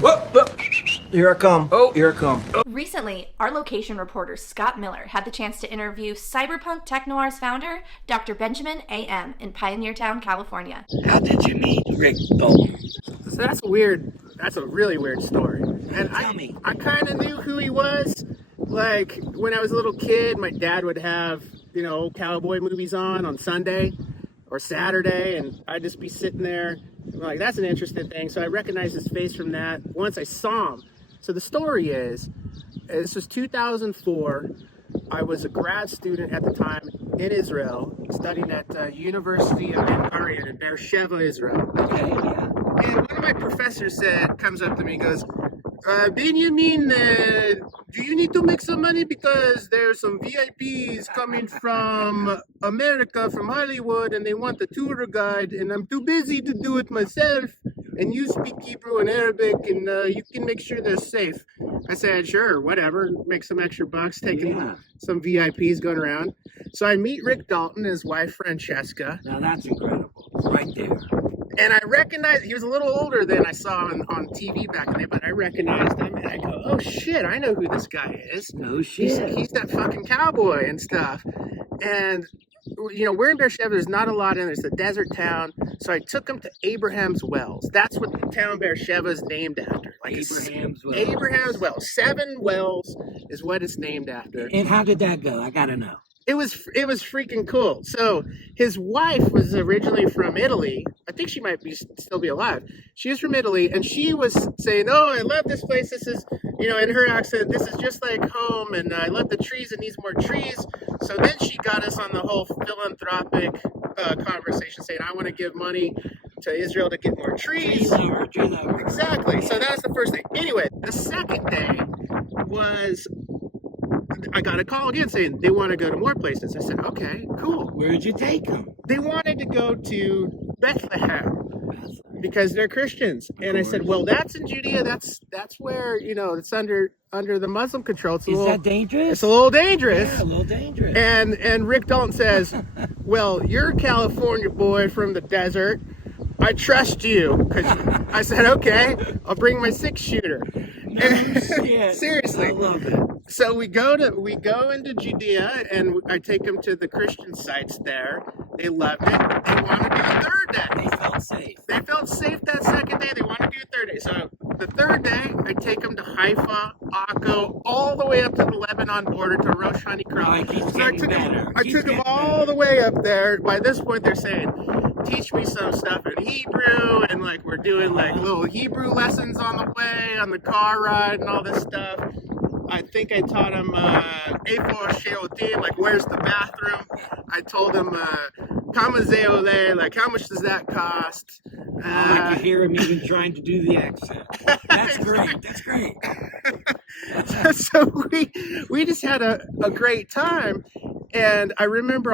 Whoa, whoa. Here I come. Oh, here I come. Recently, our location reporter Scott Miller had the chance to interview Cyberpunk Technoir's founder, Dr. Benjamin A.M. in Pioneertown, California. How did you meet Rick Dalton? So that's a really weird story. And I kind of knew who he was. Like, when I was a little kid, my dad would have, old cowboy movies on Sunday or Saturday, and I'd just be sitting there, like, that's an interesting thing. So I recognized his face from that once I saw him. So the story is, this was 2004. I was a grad student at the time in Israel, studying at University of Ben Gurion in Beersheba, Israel. Okay, yeah. And one of my professors comes up to me and goes, Benjamin, do you need to make some money because there's some VIPs coming from America, from Hollywood, and they want a tour guide, and I'm too busy to do it myself, and you speak Hebrew and Arabic, and you can make sure they're safe. I said, sure, whatever, make some extra bucks, taking some VIPs going around. So I meet Rick Dalton and his wife, Francesca. Now that's incredible, right there. And I recognized, he was a little older than I saw him on TV back in the day, but I recognized him, and I go, oh shit, I know who this guy is. No shit. He's that fucking cowboy and stuff. And, we're in Beersheba, there's not a lot in there, it's a desert town, so I took him to Abraham's Wells. That's what the town Beersheba is named after. Like Abraham's Wells. Abraham's Wells. 7 wells is what it's named after. And how did that go? I gotta know. It was freaking cool. So his wife was originally from Italy. I think she might still be alive. She was from Italy, and she was saying, "Oh, I love this place. This is, in her accent, this is just like home, and I love the trees. It needs more trees." So then she got us on the whole philanthropic conversation, saying, "I want to give money to Israel to get more trees." Exactly. So that was the first thing. Anyway, the second day was, I got a call again saying they want to go to more places. I said, okay, cool. Where'd you take them? They wanted to go to Bethlehem because they're Christians. And I said, well, that's in Judea. That's where, it's under the Muslim control. Is that dangerous? It's a little dangerous. Yeah, a little dangerous. And Rick Dalton says, well, you're a California boy from the desert. I trust you. Cause I said, okay, I'll bring my 6-shooter. No shit. Seriously. I love it. So we go into Judea, and I take them to the Christian sites there. They loved it. They want to do a third day. They felt safe. They felt safe that second day. They want to do a third day. So the third day, I take them to Haifa, Akko, all the way up to the Lebanon border to Rosh Hashanah. So I took them all the way up there. By this point, they're saying, teach me some stuff in Hebrew, and like we're doing like little Hebrew lessons on the way, on the car ride, and all this stuff. I think I taught him A4 Sheotim, like where's the bathroom? I told him Kama Zeole, like how much does that cost? I could hear him even trying to do the accent. That's great. That's great. So we just had a great time. And I remember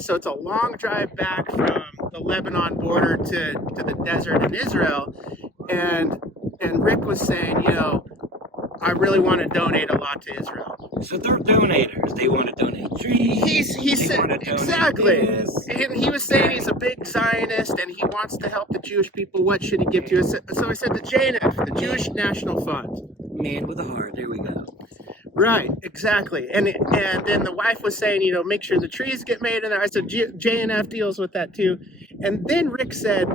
so it's a long drive back from the Lebanon border to the desert in Israel. And Rick was saying, I really want to donate a lot to Israel. So they're donators. They want to donate trees. He said exactly. And he was saying he's a big Zionist and he wants to help the Jewish people. What should he give to us? So I said the JNF, the Jewish National Fund. Man with a heart. There we go. Right, exactly. And then the wife was saying, make sure the trees get made in there. I said JNF deals with that too. And then Rick said,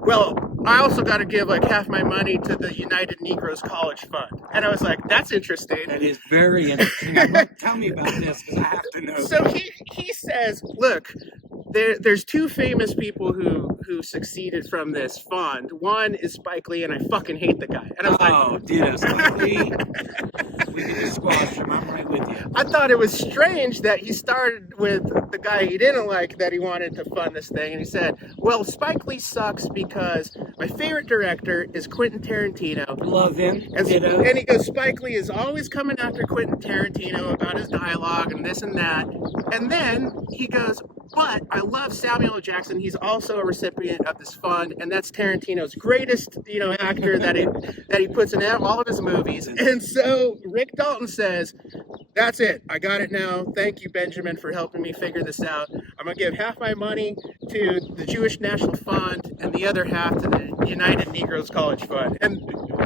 well, I also got to give like half my money to the United Negroes College Fund. And I was like, that's interesting. That is very interesting. Tell me about this because I have to know. So he says, look, there's 2 famous people who succeeded from this fund. One is Spike Lee, and I fucking hate the guy. And I was like, dude, Spike Lee. We can just squash him. I'm right with you. I thought it was strange that he started with the guy he didn't like, that he wanted to fund this thing. And he said, well, Spike Lee sucks because my favorite director is Quentin Tarantino. Love him. And he goes, Spike Lee is always coming after Quentin Tarantino about his dialogue and this and that. And then he goes, but I love Samuel L. Jackson. He's also a recipient of this fund, and that's Tarantino's greatest, actor that he puts in all of his movies. And so Rick Dalton says, that's it. I got it now. Thank you, Benjamin, for helping me figure this out. I'm going to give half my money to the Jewish National Fund and the other half to the United Negroes College Fund. And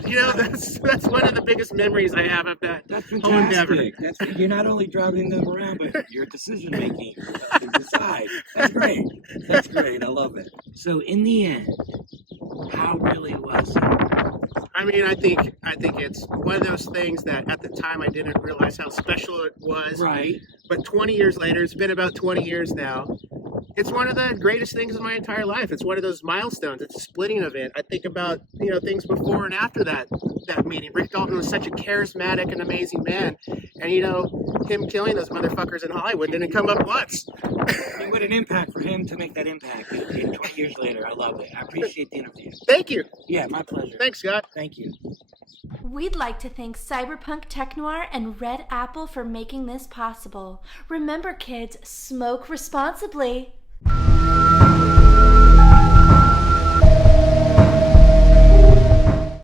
You know, that's one of the biggest memories I have of that That's whole endeavor. fantastic. You're not only driving them around, but your decision making to decide. That's great. That's great. I love it. So in the end, how really was it? I mean, I think it's one of those things that at the time I didn't realize how special it was. Right. But 20 years later, it's been about 20 years now. It's one of the greatest things in my entire life. It's one of those milestones. It's a splitting event. I think about, things before and after that meeting. Rick Dalton was such a charismatic and amazing man. And, him killing those motherfuckers in Hollywood didn't come up once. What an impact for him to make that impact 20 years later. I love it. I appreciate the interview. Thank you. Yeah, my pleasure. Thanks, Scott. Thank you. We'd like to thank Cyberpunk Technoir and Red Apple for making this possible. Remember, kids, smoke responsibly.